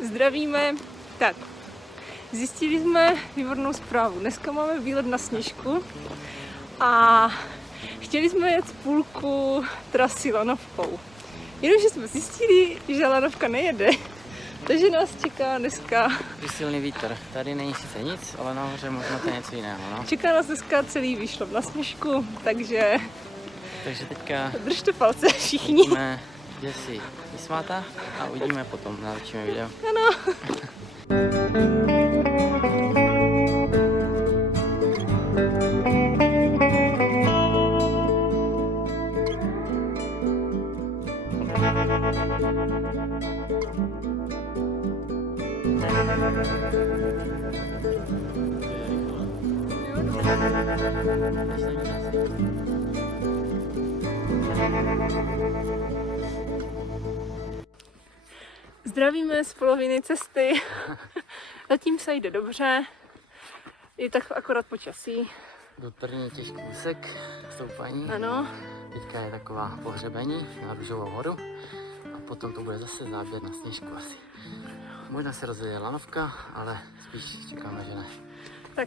Zdravíme. Tak, zjistili jsme výbornou zprávu. Dneska máme výlet na Sněžku a chtěli jsme jet půlku trasy lanovkou. Jenomže jsme zjistili, že lanovka nejede, takže nás čeká dneska... Silný vítr. Tady není sice nic, ale nahoře možná to je něco jiného, no. Čeká nás dneska celý výšlop na Sněžku, takže teďka držte palce všichni. uvidíme, kde si vysmáta a uvidíme potom, natočíme video. Ano. Zdravíme z poloviny cesty. Zatím se jde dobře. Je tak akorát počasí. Byl první těžký úsek stoupání. Ano. Teďka je taková pohřebení na Růžovou horu a potom to bude zase záběr na Sněžku asi. Možná se rozjede lanovka, ale spíš čekáme, že ne.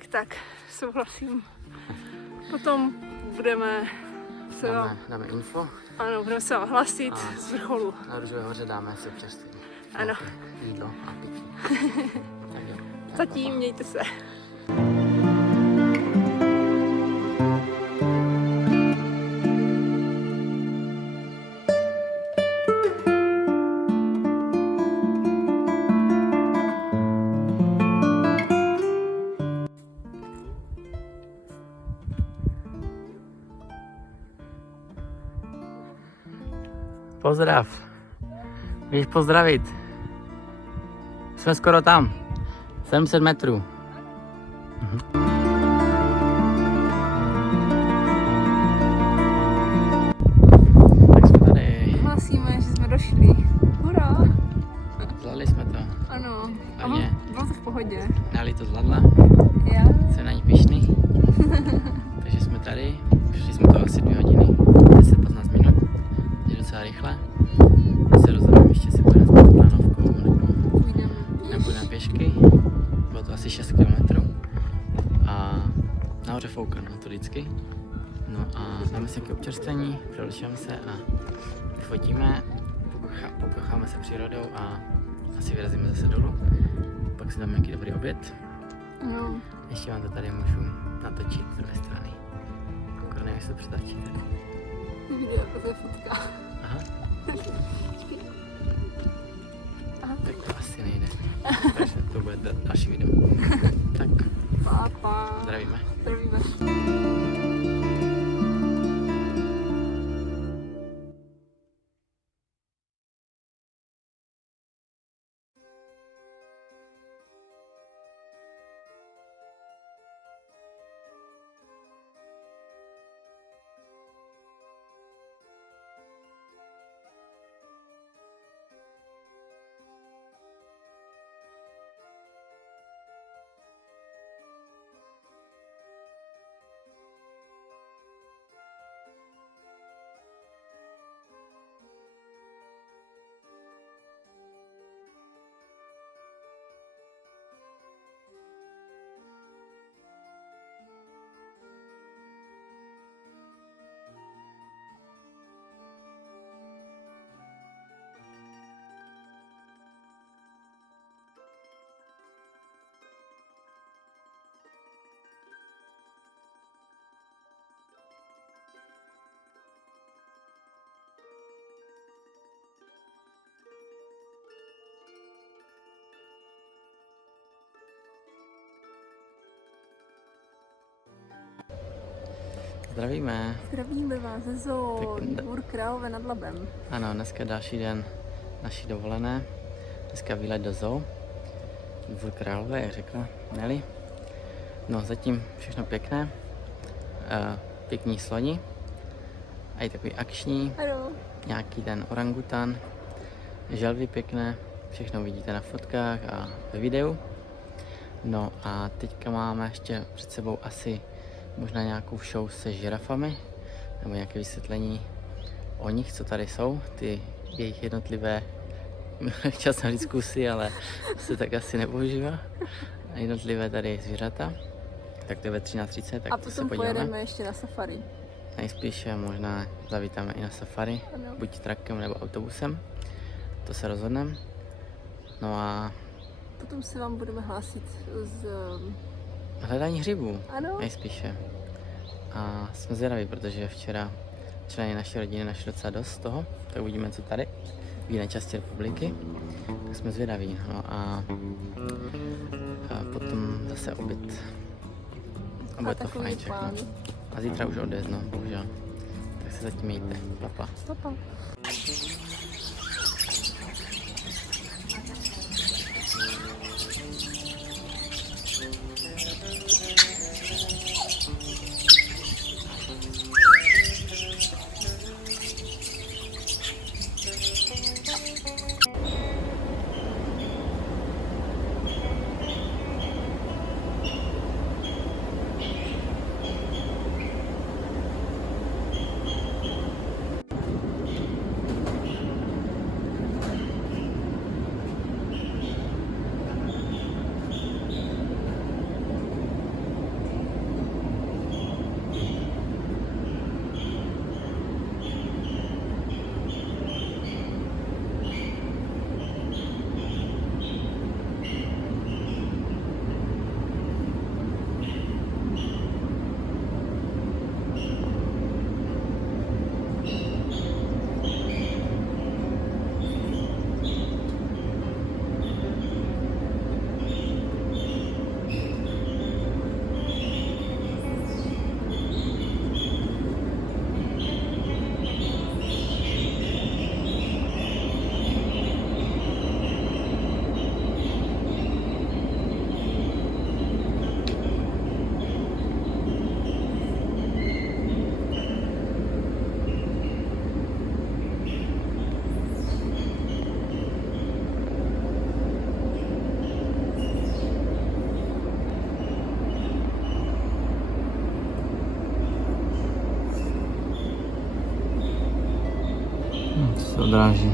Tak, souhlasím. Potom budeme se Dáme info. Ano, budeme se vám hlasit z vrcholu. Na Růžové hoře dáme si občerstvení. Ano. Jídlo a pití. Tak jo. Zatím mějte se. Pozdrav. Můžeš pozdravit. Jsme skoro tam. 700 metrů. Tak jsme tady. Hlásíme, že jsme došli. Hurá! Zvládli jsme to. Ano. Ano. Bylo to v pohodě. Nali to zvládla. Já? Jsem na ní pyšný. Takže jsme tady. Přišli jsme to asi 2 hodiny. 10-15 minut. Je docela rychle. Se rozhodneme, ještě si půjdeme spát lanovkou nebo půjdeme pěšky. Bylo to asi 6 km. A nahoře fouká, no to vždycky. No a dáme si nějaké občerstvení, převlečeme se a vyfotíme, pokocháme se přírodou a asi vyrazíme zase dolů. Pak si dáme nějaký dobrý oběd. No. Ještě vám to tady můžu natočit z druhé strany. Akorát nevím, jestli to přetačíte. Video, to je fotka. Aha. Tak to asi nejde. Takže to bude další video. Tak. Pa. Zdravíme. Zdravíme. Zdravíme. Zdravíme vás ze zoo, Dvůr Králové nad Labem. Ano, dneska je další den naší dovolené. Dneska výlet do zoo. Dvůr Králové, jak řekla Nelly. No, zatím všechno pěkné. Pěkní sloni. A i takový akční. Ano. Nějaký ten orangutan. Želvy pěkné. Všechno vidíte na fotkách a ve videu. No a teďka máme ještě před sebou asi možná nějakou show se žirafami, nebo nějaké vysvětlení o nich, co tady jsou, ty jejich jednotlivé, chtěl jsem říct kusy, ale se tak asi nepoužívá, jednotlivé tady zvířata. Tak to je ve 13:30, tak A to se potom podíváme. pojedeme ještě na safari. Nejspíše možná zavítáme i na safari, Ano. buď trakem nebo autobusem, to se rozhodneme. No a Potom se vám budeme hlásit z... hledání hřibů, Ano. nejspíše. A jsme zvědaví, protože včera členy naší rodiny našli docela dost toho, tak uvidíme, co tady v jiné části republiky. Tak jsme zvědaví. No a potom zase oběd. A bude to takový fajn je všechno. plán. A zítra už odjezdno, bohužel. Tak se zatím mějte. Papa. Papa. To se odráží.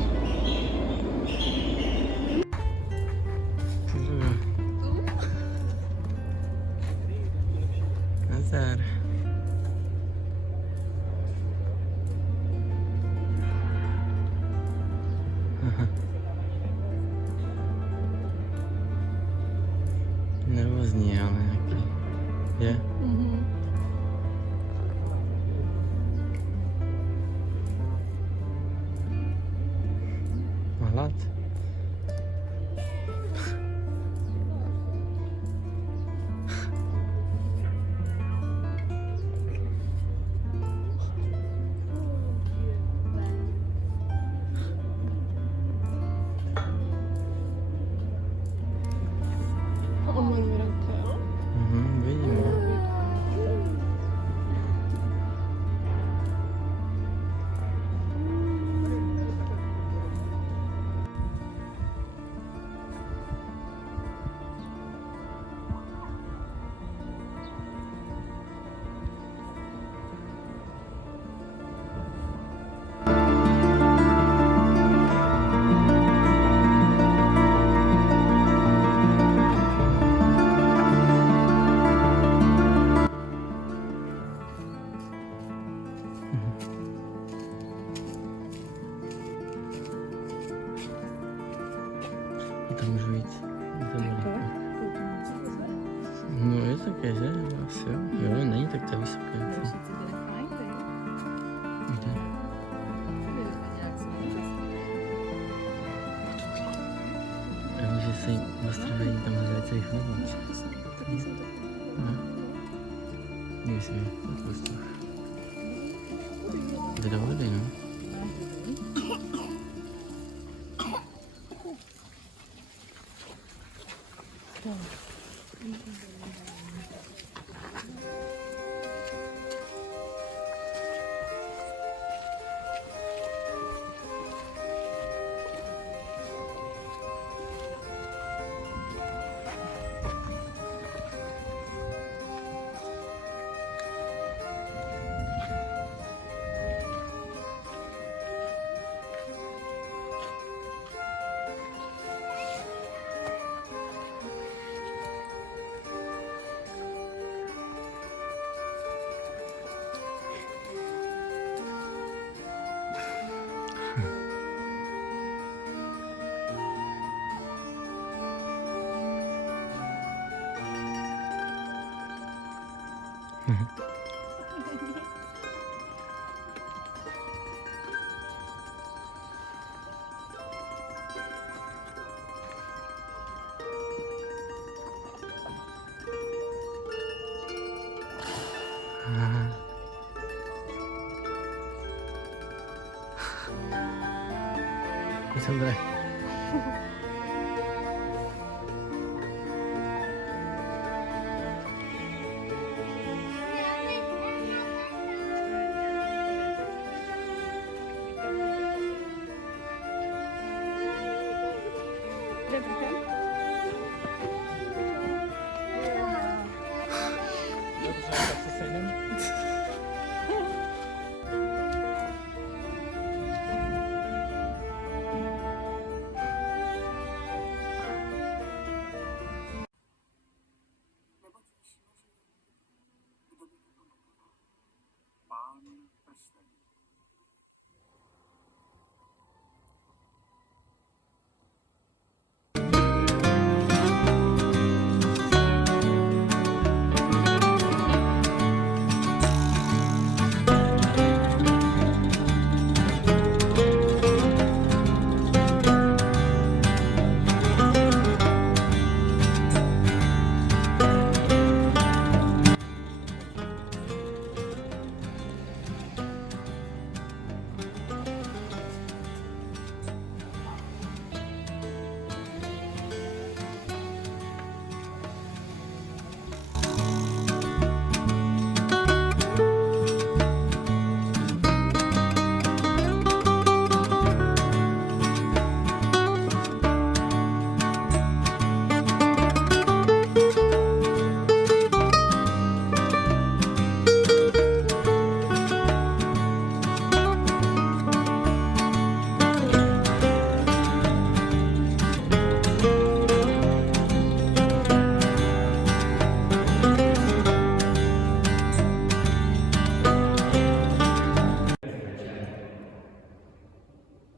Nazdar. Aha. Nervózní, ale nějaký. Je? Mhm. Má hlad? On maluje ruce, jo? Vidím. A tam můžu jít. No je také, že? Asi jo. Jo, není tak to vysoké. Co? Kde? Jo, že se ostřívají tam hledají celý chlebů. No. Myslím, to prostě. Jde do vody, no. Jsem tady.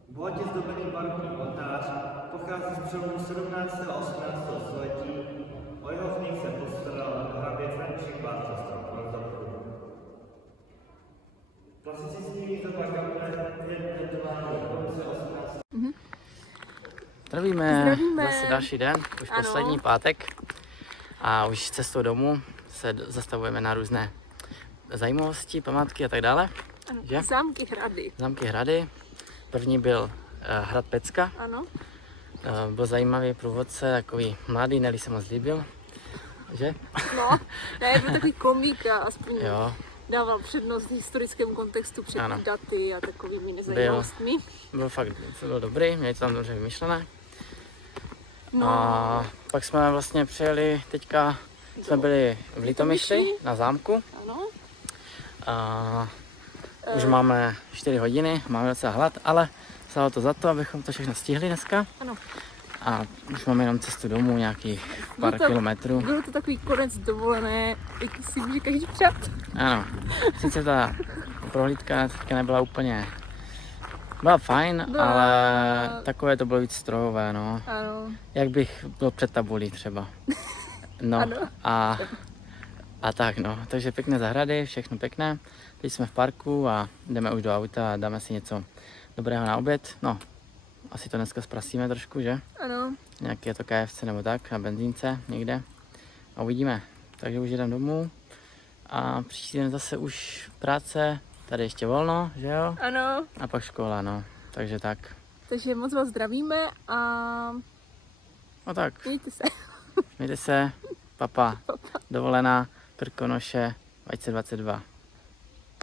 Bohatě zdobený barokní oltář pochází z přelomu 17. a 18. století. O jeho vznik se postaral hrabě František Václav Klasicistní výzdoba kaple je datována do konce 18. Zdravíme. Zase další den, už Ano. poslední pátek. A už cestou domů se zastavujeme na různé zajímavosti, památky a tak dále. Ano. Že? Zámky, hrady. Zámky, hrady. První byl hrad Pecka. Ano. Byl zajímavý průvodce, takový mladý, Nelly se moc líbil. Že? No, ne, byl takový komik a aspoň Jo, dával přednost historickému kontextu před Ano. daty a takovými nezajímavostmi. byl dobrý, měli to tam dobře vymyšlené. No, A pak jsme vlastně přijeli, teďka jsme byli v Litomyšli na zámku. ano. A už máme 4 hodiny, máme docela hlad, ale stálo to za to, abychom to všechno stihli dneska. Ano. A už máme jenom cestu domů, nějakých pár kilometrů. Byl to takový konec dovolené, jaký si může každý přát. Ano, sice ta prohlídka teďka nebyla úplně, byla fajn, ale takové to bylo víc strojové, no. Ano. Jak bych byl před tabulí třeba. No Ano. a tak no, takže pěkné zahrady, všechno pěkné. Teď jsme v parku a jdeme už do auta a dáme si něco dobrého na oběd. No, asi to dneska zprasíme trošku, že? Ano. Nějaký je to KFC nebo tak, na benzínce někde. A uvidíme. Takže už jdem domů. A příští den zase už práce, tady ještě volno, že jo? Ano. A pak škola, no. Takže tak. Takže moc vás zdravíme a No tak, mějte se. mějte se, papa, dovolená, Krkonoše 2022.